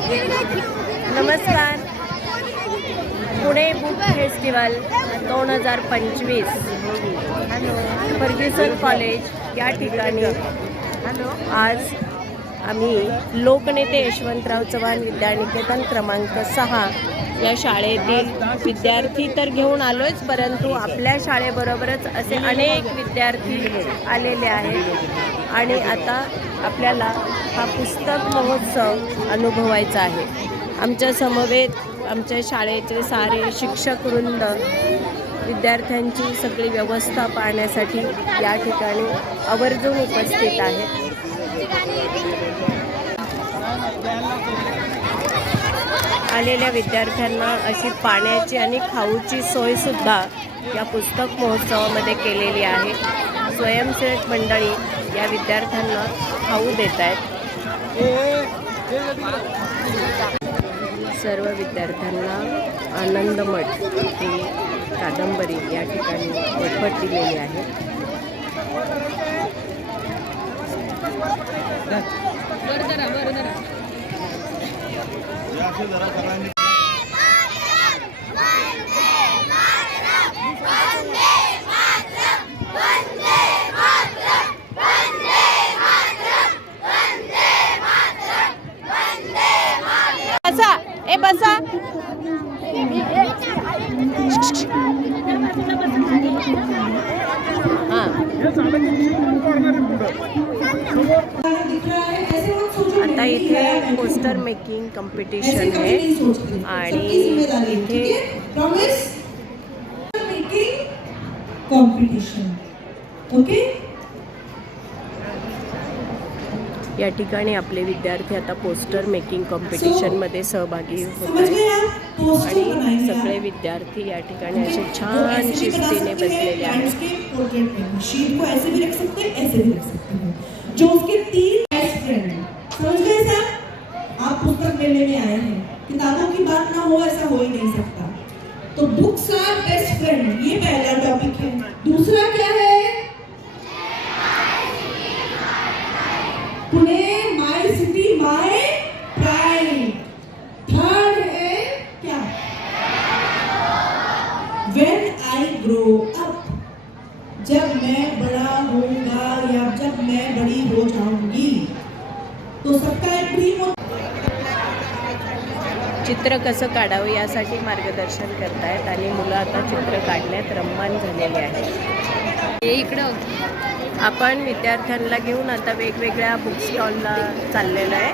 नमस्कार. Pune book festival 2025 Fergusson college या ठिकाणी आज आम्ही लोकनेते यशवंतराव चव्हाण विद्यानिकेतन क्रमांक 6 या शाळेतील विद्यार्थी तर घेऊन आलोच, परंतु आपल्या शाळेबरोबरच असे अनेक विद्यार्थी आलेले आहेत आणि आता आपल्याला हा पुस्तक महोत्सव अनुभवायचा आहे. आमच्या समवेत आमच्या शाळेचे सारे शिक्षक वृंद विद्यार्थ्यांची सगळी व्यवस्था पाहण्यासाठी या ठिकाणी आवर्जून उपस्थित आहेत. आलेल्या विद्यार्थ्यांना अशी पाण्याची आणि खाऊची सोयसुद्धा या पुस्तक महोत्सवामध्ये केलेली आहे. स्वयंसेवक मंडळी या विद्यार्थ्यांना खाऊ देत आहेत. सर्व विद्यार्थ्यांना आनंदमठ ही कादंबरी या ठिकाणी मोफत दिलेली आहे. बसा ए बसा. आता इथे पोस्टर मेकिंग कॉम्पिटिशन आहे आणि इथे कॉम्पिटिशन ओके. या ठिकाणी आपले विद्यार्थी आता पोस्टर मेकिंग कॉम्पिटिशनमध्ये सहभागी होत आहेत आणि सगळे विद्यार्थी या ठिकाणी असे छान शिस्तीने बसलेले आहेत. शीट को ऐसे भी रख सकते हैं, ऐसे भी रख सकते हैं. जो उसके 3 बेस्ट फ्रेंड हैं, समझ गए सर? आप पुस्तक मेले में आए हैं, किताबों की बात ना हो ऐसा हो ही नहीं सकता. तो बुक्स आर बेस्ट फ्रेंड, ये पहला टॉपिक है. दूसरा क्या है? पुणे माय सिटी माय प्राइड. थर्ड है क्या? व्हेन आई ग्रो अप, जब मैं बड़ा होऊंगा या जब मैं बड़ी हो जाऊंगी. तो सबका एक ड्रीम होता. चित्र कसं काढावं यासाठी मार्गदर्शन करतायत आणि मुलं आता चित्र काढण्यात रममाण झालेली आहेत. इकडं आपण विद्यार्थ्यांना घेऊन आता वेगवेगळ्या बुक स्टॉलला चाललेलो आहे.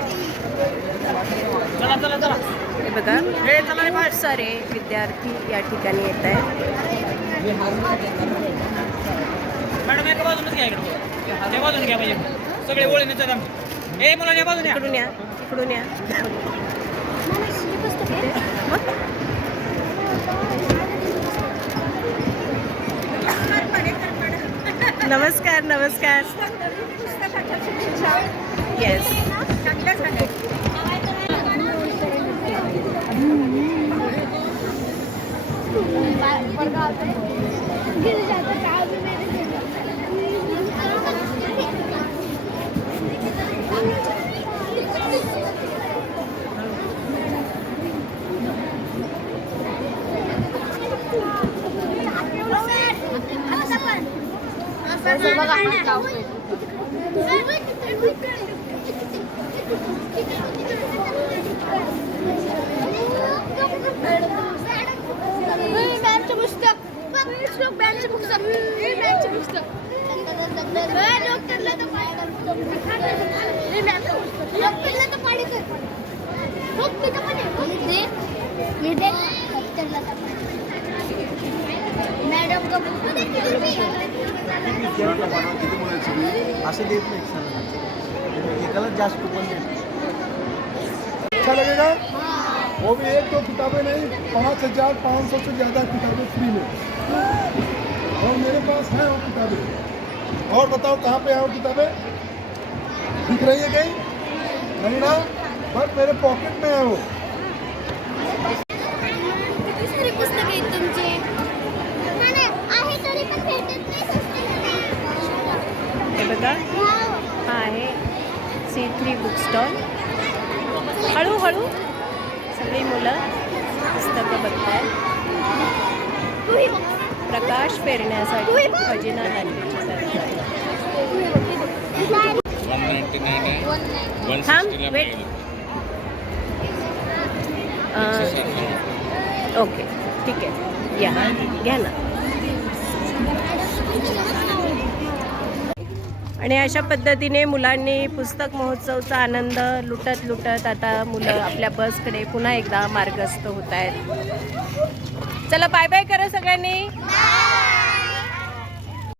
हे बघा खूप सारे विद्यार्थी या ठिकाणी येत आहेत. इकडून या, इकडून या. नमस्कार नमस्कार. येस असे देत नाही एकाला जास्त कूपन देत. अच्छा लगेगा. वो भी 1-2 किताबें नहीं, 5500 से ज़्यादा किताबें फ्री में. और मेरे पास हैं वो किताबें. और बताओ कहाँ पे हैं वो किताबें? दिख रही है कहीं? नहीं ना, बस मेरे पॉकेट में है वो. बघा हा आहे C3 बुक स्टॉल. हळूहळू हळू. सगळी मुलं पुस्तकं बघतायत. प्रकाश पेरण्यासाठी खजिना दांडीची चर्चा आहे. 199 आहे. थांब 160 ला वेट. मिळेल. ओके ठीक आहे या घ्या ना. आणि अशा पद्धतीने मुलांनी पुस्तक महोत्सवचा आनंद लुटत लुटत आता मुलं आपल्या बसकडे पुन्हा एकदा मार्गस्थ होत आहेत. चला बाय बाय करा सगळ्यांनी.